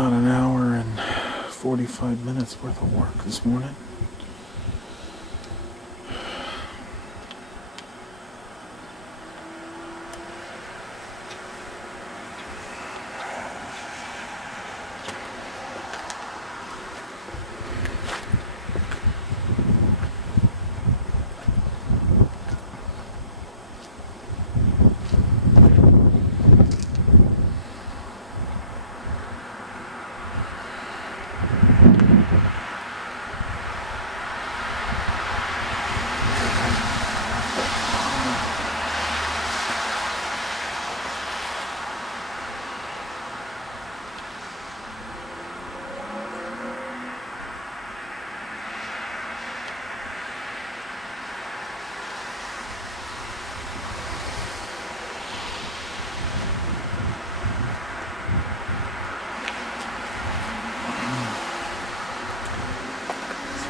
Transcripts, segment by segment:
about an hour and 45 minutes worth of work this morning.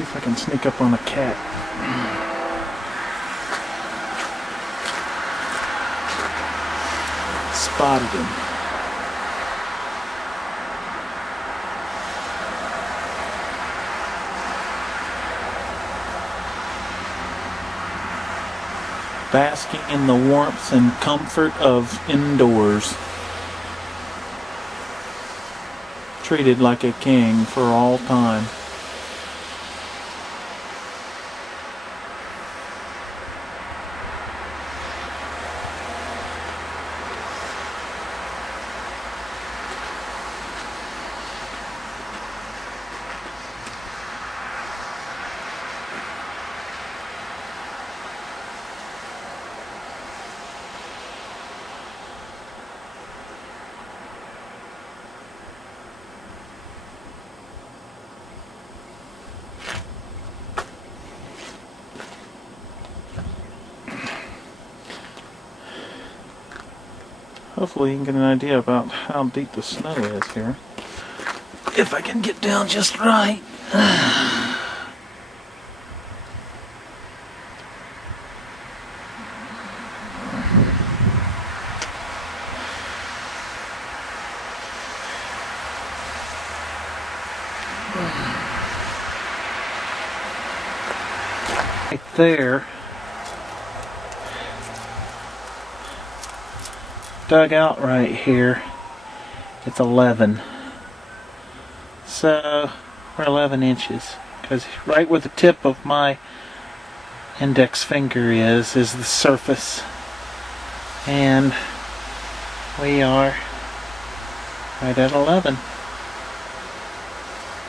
See if I can sneak up on a cat. Spotted him. Basking in the warmth and comfort of indoors. Treated like a king for all time. Hopefully you can get an idea about how deep the snow is here. If I can get down just right. Right there. Dug out right here, it's 11. So we're 11 inches, because right where the tip of my index finger is the surface, and we are right at 11,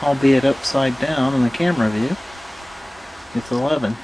albeit upside down in the camera view. It's 11.